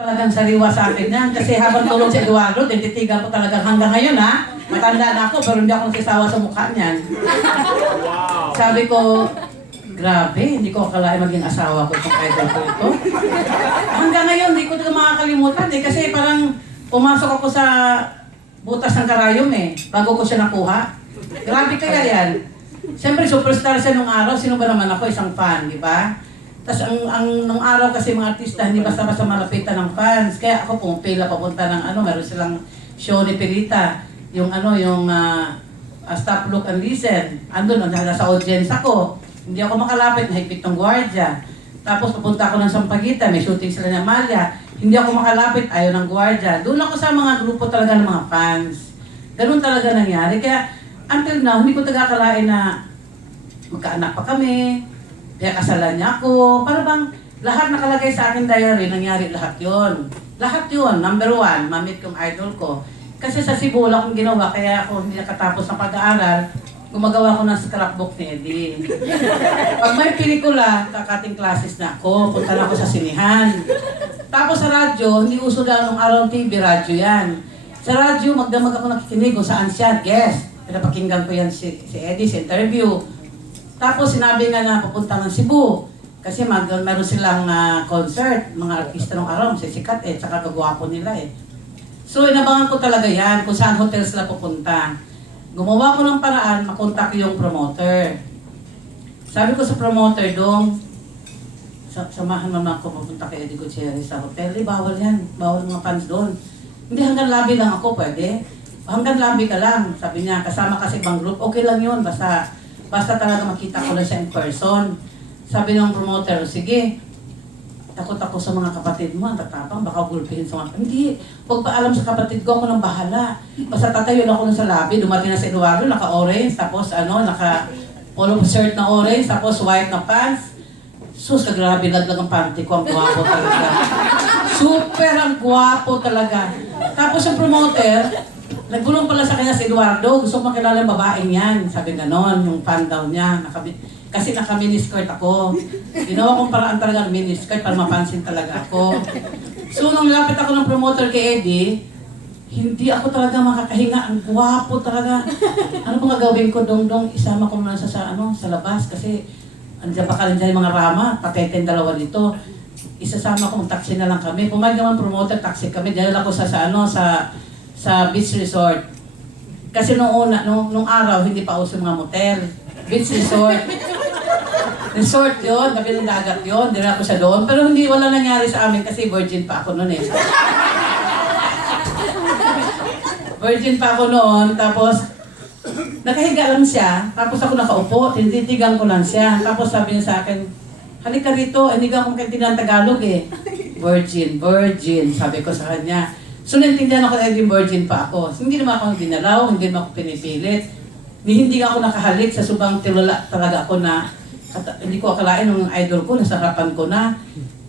Talagang sariwa sa akin yan. Kasi habang tulog si Eduardo, tititigan ko talagang hanggang ngayon ha. Matanda na ako, pero hindi ako nagsisawa sa mukha niyan. Sabi ko, grabe, hindi ko akalain maging asawa ko itong idol ko ito. Hanggang ngayon, hindi ko ito makakalimutan eh. Kasi parang pumasok ako sa butas ng karayom eh, bago ko siya nakuha. Grabe kaya yan. Siyempre, superstar siya nung araw. Sino ba naman ako? Isang fan, di ba? Tapos nung araw kasi mga artista, hindi basta-basta malapitan ng fans. Kaya ako pumipila papunta ng meron silang show ni Pilita. Yung Stop, Look, and Listen. Andun, nasa audience ako. Hindi ako makalapit, nahigpit ng gwardiya. Tapos papunta ako ng Sampaguita, may shooting sila ng Amalia. Hindi ako makalapit, ayaw ng gwardiya. Doon ako sa mga grupo talaga ng mga fans. Ganun talaga nangyari. Kaya until now, hindi ko tagakalain na magkaanak pa kami. Kaya kasalan niya ako. Para bang lahat nakalagay sa akin diary, nangyari lahat yon. Lahat yon. Number one, mamit kong idol ko. Kasi sa Cebu, wala akong ginawa, kaya ako hindi nakatapos ng pag-aaral, gumagawa ko ng scrapbook ni Eddie. Pag may pelikula, kakating classes na ako, punta na ako sa sinihan. Tapos sa radyo, hindi uso lang nung araw ng TV, radyo yan. Sa radyo, magdamag ako nakikinig kung saan siya, guest. Pinapakinggan ko yan si Eddie sa interview. Tapos sinabi nga na pupunta ng Cebu. Kasi meron silang concert, mga artista ng araw, sisikat eh, tsaka kagwapo nila eh. So inabangan ko talaga yan, kung saan hotel sila pupunta. Gumawa ko ng paraan, makontak yung promoter. Sabi ko sa promoter, Dong, samahan naman ako pupunta kay Eddie Gutierrez sa hotel. Eh, bawal yan, bawal mga fans doon. Hindi, hanggang lobby lang ako, pwede. Hanggang lobby ka lang, sabi niya, kasama kasi ibang group, okay lang yun, basta talaga makita ko lang siya in person. Sabi ng promoter, sige, takot ako sa mga kapatid mo, ang tatapang, baka gulpihin sa mga... Hindi, huwag pa alam sa kapatid ko, ako nang bahala. Basta tatayo lang ako sa lobby, dumating na si Eduardo, naka-orange, tapos polo shirt na orange, tapos white na pants. Sus, kagrabe, laglag ang panty ko, ang gwapo talaga. Super ang gwapo talaga. Tapos yung promoter, nagbulong pala sa kanya si Eduardo, gusto ko makilala yung babaeng yan. Sabi ganon, yung fan daw niya. Kasi naka-miniskirt ako. Ginawa kong paraan talaga ng miniskirt para mapansin talaga ako. So nung lapit ako ng promoter kay Eddie, hindi ako talaga makakahinga. Ang gwapo talaga. Ano bang gagawin ko, Dong? Isama ko muna sa labas kasi andiyan pa ka rin dyan yung mga rama, pateten dalawa dito. Isasama ko, taxi na lang kami. Pumayag naman promoter, taxi kami. Dahil ako sa beach resort. Kasi nung araw, hindi pa uso mga motel. Beach resort. Resort yun, gabi ng dagat yun, dinala ko siya doon. Pero wala nangyari sa amin kasi virgin pa ako noon eh. Virgin pa ako noon, tapos nakahiga lang siya, tapos ako nakaupo, tinititigan ko lang siya. Tapos sabi niya sa akin, halika rito, hindi ka akong kaintindihan Tagalog eh. Virgin, sabi ko sa kanya. So naintindihan ako na virgin pa ako. Hindi naman ako dinalaw, hindi naman ako pinipilit. Hindi ako nakahalik sa subang tilala talaga ako na hindi ko akalain ng idol ko, nasa harapan ko na.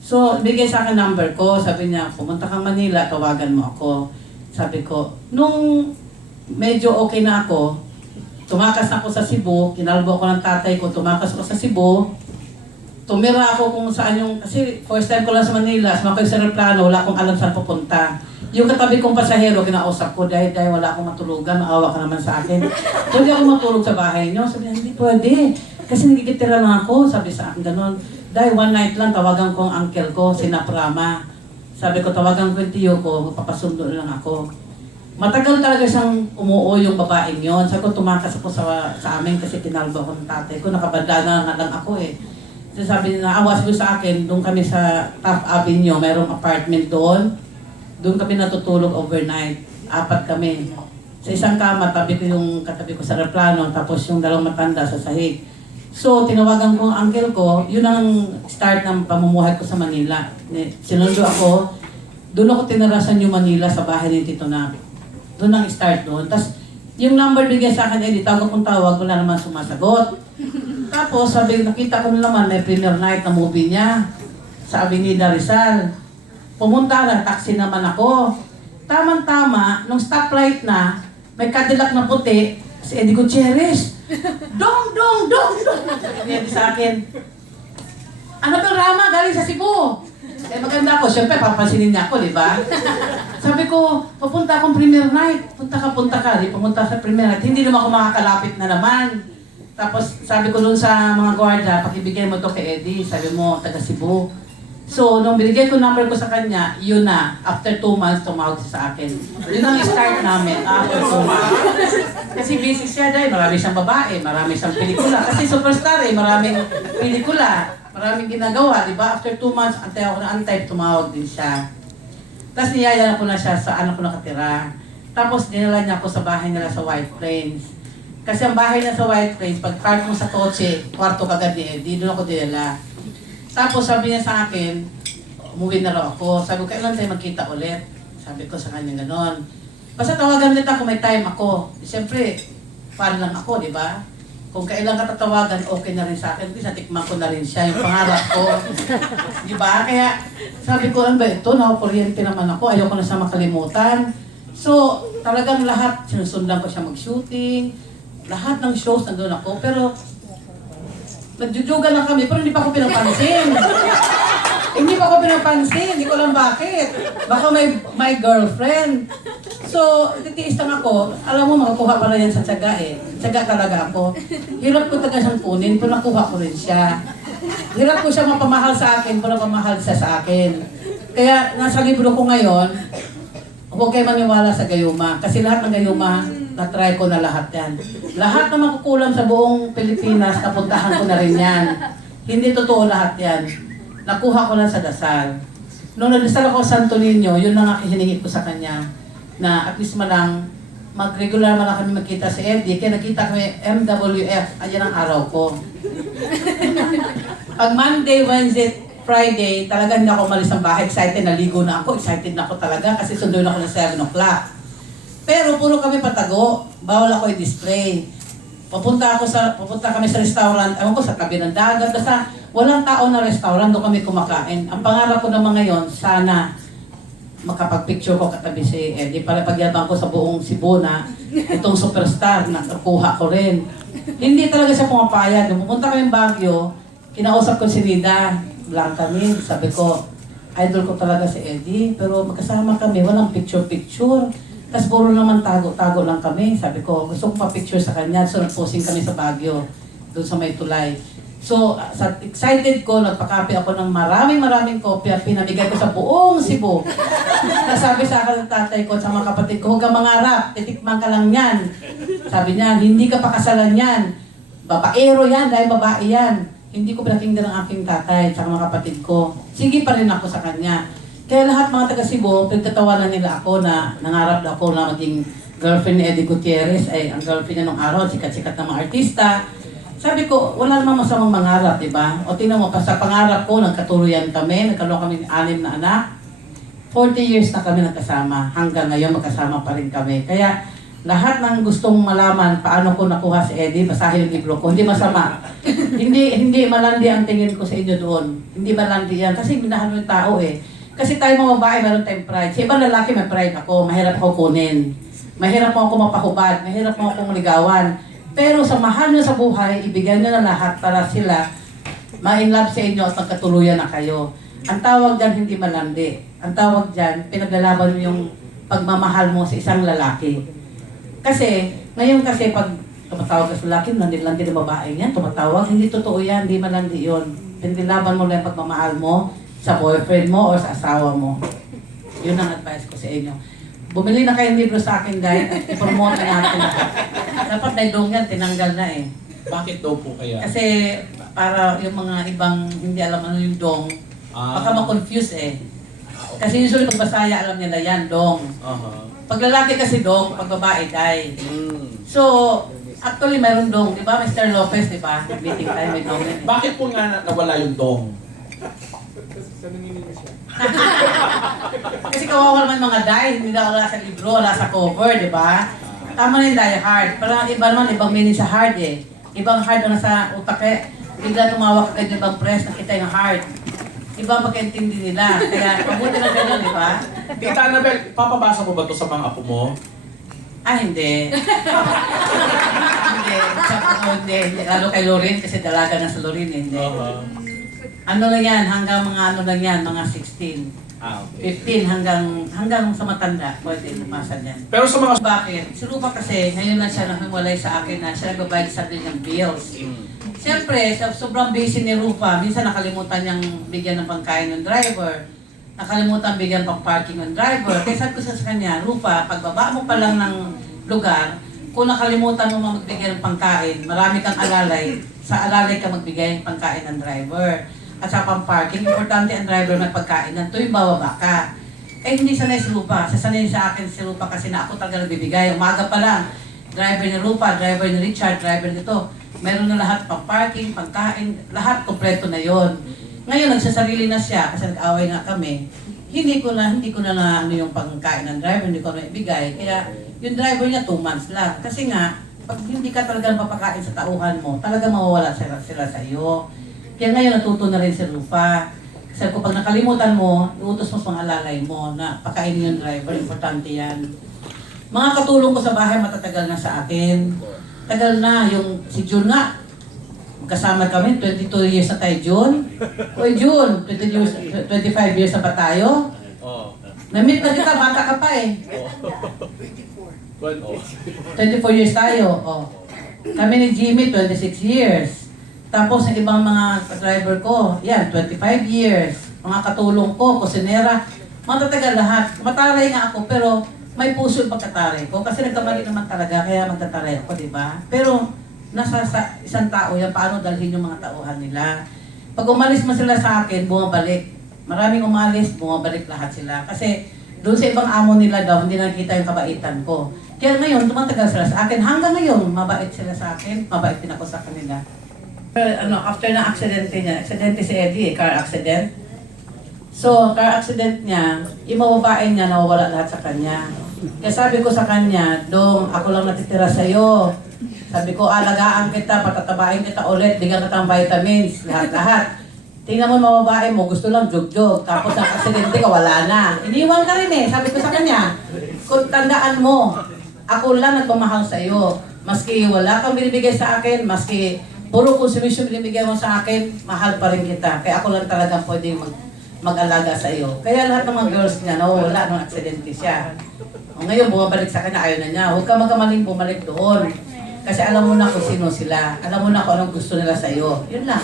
So, bigay sa akin number ko, sabi niya, pumunta kang Manila, tawagan mo ako. Sabi ko, nung medyo okay na ako, tumakas ako sa Cebu, kinalbo ko ng tatay ko, tumakas ako sa Cebu, tumira ako kung saan kasi first time ko lang sa Manila, sumakay sa aeroplano, wala akong alam saan pupunta. Yung katabi kong pasahero, kinausap ko, dahil wala akong matulugan, maawa ka naman sa akin. Pwede ako matulog sa bahay niyo? Sabi niya, hindi pwede. Kasi nagkikitira lang ako, sabi sa akin gano'n. Dahil one night lang, tawagan ko ang uncle ko, si Naprama. Sabi ko, tawagan ko yung tiyo ko, magpapasundo lang ako. Matagal talaga siyang umuo yung babaeng yon. Sabi ko, tumakas ako sa amin kasi tinalbo ko ng tatay ko, nakabadana na lang ako eh. So sabi niya, awas ko sa akin, doon kami sa Taft Avenue, mayroong apartment doon. Doon kami natutulog overnight, 4 kami. Sa isang kama, tabi ko yung katabi ko sa aeroplano, tapos yung dalawang matanda sa sahig. So, tinawagan ko ang uncle ko, yun ang start ng pamumuhay ko sa Manila. Sinundo ako, doon ako tinira sa New Manila sa bahay ni Tito Nap. Doon ang start doon. Tapos, yung number bigay sa akin, tawag akong tawag, wala naman sumasagot. Tapos, sabi, nakita ko naman, may premiere night na movie niya sa Avenida Rizal. Pumunta lang, taxi naman ako. Tamang-tama, nung stoplight na, may Cadillac na puti, si Eddie Gutierrez. Dong! Sabi niya sa akin, ano ba Rama? Galing sa Cebu. Eh maganda ako, syempre papansinin niya ako, di ba? Sabi ko, papunta akong premiere night. Punta ka. Di pumunta sa premiere night. Hindi naman ako makakalapit na naman. Tapos sabi ko dun sa mga gwardiya, pakibigay mo to kay Eddie. Sabi mo, taga Cebu. So, nung binigay ko number ko sa kanya, yun na. After 2 months, tumawag siya sa akin. Yun ang start namin, after 2 months. Kasi busy siya dahil marami siyang babae, marami siyang pelikula. Kasi superstar eh, maraming pelikula, maraming ginagawa, di ba? After 2 months, antay ako na antay, tumawag din siya. Tapos niyaya ko na siya sa ano ko nakatira. Tapos dinala niya ako sa bahay nila sa White Plains. Kasi ang bahay na sa White Plains, pag park mo sa kotse, kwarto kagad ni Eddie, doon ako dinala. Tapos sabi niya sa akin, umuwi na raw ako. Sabi ko, kailan tayo magkita ulit? Sabi ko sa kanya gano'n. Basta tawagan ulit ako, may time ako. Siyempre, fan lang ako, di ba? Kung kailan ka tatawagan, okay na rin sa akin. Kasi natikman ko na rin siya, yung pangarap ko. Di ba? Kaya sabi ko, ano ba ito? Nakakuryente naman ako, ayoko na siya makalimutan. So, talagang lahat, sinusundan ko siya mag-shooting. Lahat ng shows nandun ako. Pero, nagjujugan lang kami, pero hindi pa ako pinapansin. Hindi pa ako pinapansin, hindi ko alam bakit. Baka may girlfriend. So, titiis lang ako. Alam mo, makakuha pa na yan sa tiyaga eh. Tiyaga talaga ako. Hirap ko talaga siyang kunin, pero nakuha ko rin siya. Hirap ko siya mapamahal sa akin, pero napamahal siya sa akin. Kaya, nasa libro ko ngayon, huwag kayo maniwala sa gayuma. Kasi lahat ng gayuma, na-try ko na lahat yan. Lahat na makukulam sa buong Pilipinas, napuntahan ko na rin yan. Hindi totoo lahat yan. Nakuha ko lang sa dasal. Nung nagdasal ako sa Santo Niño, yun lang ang hiningi ko sa kanya. Na at least malang, mag-regular man lang kami magkita si Eddie. Kaya nakita kami MWF, ayan ang araw ko. Pag Monday, Wednesday, Friday, talaga hindi ako umalis ng bahay. Excited, naligo na ako. Excited na ako talaga kasi sunduin ako ng 7 o'clock. Pero puro kami patago, bawal ako i-display. Pupunta kami sa restaurant, ewan ko sa tabi ng dagat, basta walang tao na restaurant, doon kami kumakain. Ang pangarap ko naman ngayon, sana makapag-picture ko katabi si Eddie para pagyabang ko sa buong Cebu na itong superstar na nakuha ko rin. Hindi talaga siya pumapayag. Nung pupunta kami Baguio, kinausap ko si Nida, Blanca Min, sabi ko, idol ko talaga si Eddie, pero magkasama kami, walang picture-picture. Tapos puro naman tago-tago lang kami. Sabi ko, gusto ko pa-picture sa kanya. So nag-posing kami sa Baguio, doon sa may tulay. So, excited ko, nagpakapi ako ng maraming kopya. Pinamigay ko sa buong Cebu. Nasabi sa akin ng tatay ko at sa mga kapatid ko, huwag kang mangarap, titikman ka lang yan. Sabi niya, hindi ka pakasalan yan. Babaero yan, dahil babae yan. Hindi ko pinakinggan ng aking tatay at sa mga kapatid ko. Sige pa rin ako sa kanya. Kaya lahat mga taga Cebu, pinagtatawanan nila ako na nangarap na ako na maging girlfriend ni Eddie Gutierrez. Ay, ang girlfriend niya nung araw, sikat-sikat na mga artista. Sabi ko, wala namang masamang mangarap, di ba? O tingnan mo, sa pangarap ko, nagkatuluyan kami, nagkaroon kami ng 6 na anak. 40 years na kami nagkasama. Hanggang ngayon, magkasama pa rin kami. Kaya, lahat ng gustong malaman paano ko nakuha si Eddie, basahin yung libro ko. Hindi masama. hindi malandi ang tingin ko sa inyo doon. Hindi malandi yan. Kasi minahal yung tao eh. Kasi tayo mga babae, meron tayong pride. Sa ibang lalaki, may pride ako. Mahirap ako kunin. Mahirap mo ako mapahubad. Mahirap mo akong ligawan. Pero sa mahal nyo sa buhay, ibigay nyo na lahat para sila ma-inlove sa inyo at magkatuluyan na kayo. Ang tawag dyan, hindi malandi. Ang tawag dyan, pinaglalaban mo yung pagmamahal mo sa isang lalaki. Kasi, ngayon kasi pag tumatawag ka sa lalaki, landi-landi na babae yan, tumatawag, hindi totoo yan, hindi malandi yun. Pinaglalaban mo lang yung pagmamahal mo sa boyfriend mo o sa asawa mo. Yun ang advice ko sa inyo. Bumili na kayong libro sa akin, guys, at i-promote na natin lahat. Dapat na dong yan, tinanggal na eh. Bakit daw po kaya? Kasi para yung mga ibang hindi alam ano yung dong, baka ma-confuse eh. Kasi usually pag Basaya, alam nila yan, dong. Pag lalaki kasi dong, pag babae, day. So, actually meron dong, di ba? Mr. Lopez, di ba? Meeting tayo, may dong yan. Bakit po nga nawala yung dong? Kasi kawawa naman mga day, hindi na wala sa libro, wala sa cover, di ba? Tama na yung die hard. Parang iba naman, ibang meaning sa hard eh. Ibang hard na nasa utak eh. Bigla tumawak agad yung ibang press, nakita yung hard. Iba ang pagkaintindi nila. Kaya mabuti na ganyan, di ba? Tita Annabel, papabasa mo ba ito sa mga apo mo? Ah, hindi. Hindi. Hindi. Lalo kay Lorin, kasi dalaga na sa Lorin eh. Hindi. Ano lang yan, hanggang mga ano lang yan, mga 16. Okay. 15 hanggang sa matanda, pwede lumasa yan. Pero sa mga... Bakit? Si Rupa kasi, ngayon lang siya nahiwalay sa akin na siya nagbabayad sa akin ng bills. Siyempre, sa sobrang busy ni Rupa, minsan nakalimutan niyang bigyan ng pangkain ng driver. Nakalimutan bigyan pang parking ng driver. Kaya sabi ko sa kanya, Rupa, pagbaba mo pa lang ng lugar, kung nakalimutan mo magbigay ng pangkain, marami kang alalay, sa alalay ka magbigay ng pangkain ng driver. At sa pang-parking, importante ang driver may pagkain ng tuwing bababa ka. Eh hindi sanay si Rupa. Sasanay sa akin si Rupa kasi na ako talaga nagbibigay. Umaga pa lang, driver ni Rupa, driver ni Richard, driver nito. Meron na lahat pang-parking, pagkain, lahat kompleto na yon. Ngayon, nagsasarili na siya kasi nag-away nga kami. Hindi ko na ano yung pangkain ng driver, hindi ko na ibigay. Kaya yung driver niya 2 months lang. Kasi nga, pag hindi ka talaga papakain sa tauhan mo, talaga mawawala sila sa iyo. Kaya ngayon natuto na rin si Rupa. Kasi kung pag nakalimutan mo, iutos mo sa mga alalay mo na pakainin yung driver, importante yan. Mga katulong ko sa bahay matatagal na sa akin. Tagal na, yung si June nga, magkasama kami, 22 years na tayo, June. Oy, June, 25 years na ba tayo? Oh. Na-meet na kita, bata ka pa eh. 24 years tayo, oh. Kami ni Jimmy, 26 years. Tapos yung ibang mga driver ko, yan, 25 years. Mga katulong ko, kusinera, matatagal lahat. Mataray nga ako, pero may puso yung pagkataray ko. Kasi nagkamali naman talaga, kaya magtataray ako, di ba? Pero nasa isang tao yan, paano dalhin yung mga tauhan nila. Pag umalis man sila sa akin, bumabalik. Maraming umalis, bumabalik lahat sila. Kasi doon sa ibang amo nila daw, hindi nakita yung kabaitan ko. Kaya ngayon, tumatagal sila sa akin. Hanggang ngayon, mabait sila sa akin, mabait din ako sa kanila. After na aksidente si Eddie, car accident. So, car accident niya, yung mga babae niya, nawawala lahat sa kanya. Kaya sabi ko sa kanya, Dong, ako lang natitira sa'yo. Sabi ko, alagaan kita, patatabain kita ulit, bigyan kita ng vitamins, lahat-lahat. Tingnan mo mga babae mo, gusto lang jog-jog. Tapos ang aksidente ka, wala na. Iniwan ka rin eh, sabi ko sa kanya. Kung tandaan mo, ako lang nagmamahal sa'yo. Maski wala kang binibigay sa akin, maski puro konsumisyon binibigay mo sa akin, mahal pa rin kita. Kaya ako lang talagang pwedeng mag-alaga sa iyo. Kaya lahat ng mga girls niya, nawawala nung aksidente siya. O ngayon, bumabalik sa akin na ayaw na niya. Huwag ka magkamaling bumalik doon. Kasi alam mo na kung sino sila. Alam mo na kung anong gusto nila sa iyo. Yun lang.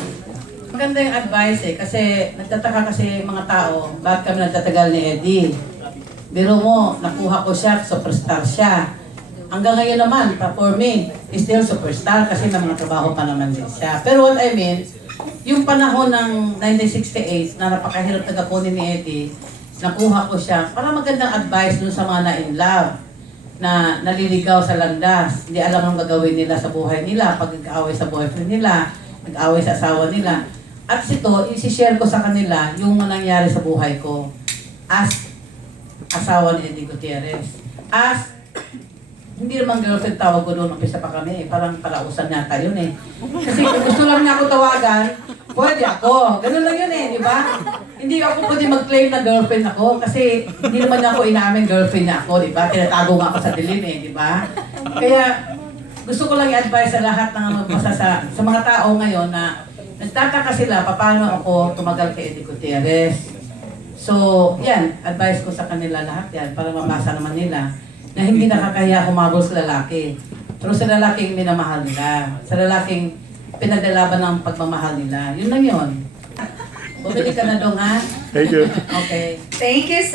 Maganda yung advice eh. Kasi nagtataka kasi mga tao, bakit kami nagtatagal ni Eddie? Biro mo, nakuha ko siya, superstar siya. Hanggang ngayon naman, for me, is still superstar kasi may mga trabaho pa naman din siya. Pero what I mean, yung panahon ng 1968 na napakahirap tagakunin ni Eddie, nakuha ko siya para magandang advice dun sa mga na-in love na naliligaw sa landas. Hindi alam ang gagawin nila sa buhay nila pag nag-aaway sa boyfriend nila, nag-aaway sa asawa nila. At ito, isi-share ko sa kanila yung nangyari sa buhay ko as asawa ni Eddie Gutierrez. As hindi naman girlfriend tawag ko doon, umpisa pa kami, parang palausan yata yun eh. Kasi kung gusto lang niya ako tawagan, pwede ako. Ganun lang yun eh, di ba? Hindi ako pwede mag-claim na girlfriend ako kasi hindi naman niya ako inaamin girlfriend niya ako, di ba? Tinatago nga ako sa dilim eh, di ba? Kaya gusto ko lang i-advise sa lahat ng magbasa sa mga tao ngayon na nagtataka sila paano ako tumagal kay Eddie Gutierrez. So, yan, advice ko sa kanila lahat yan para mabasa naman nila na hindi nakakahiya kumabol sa lalaki. Pero sa lalaking minamahal nila. Sa lalaking pinaglalaban ng pagmamahal nila. Yun lang yun. Bumili ka na dong, ha? Thank you. Okay. Thank you, sir.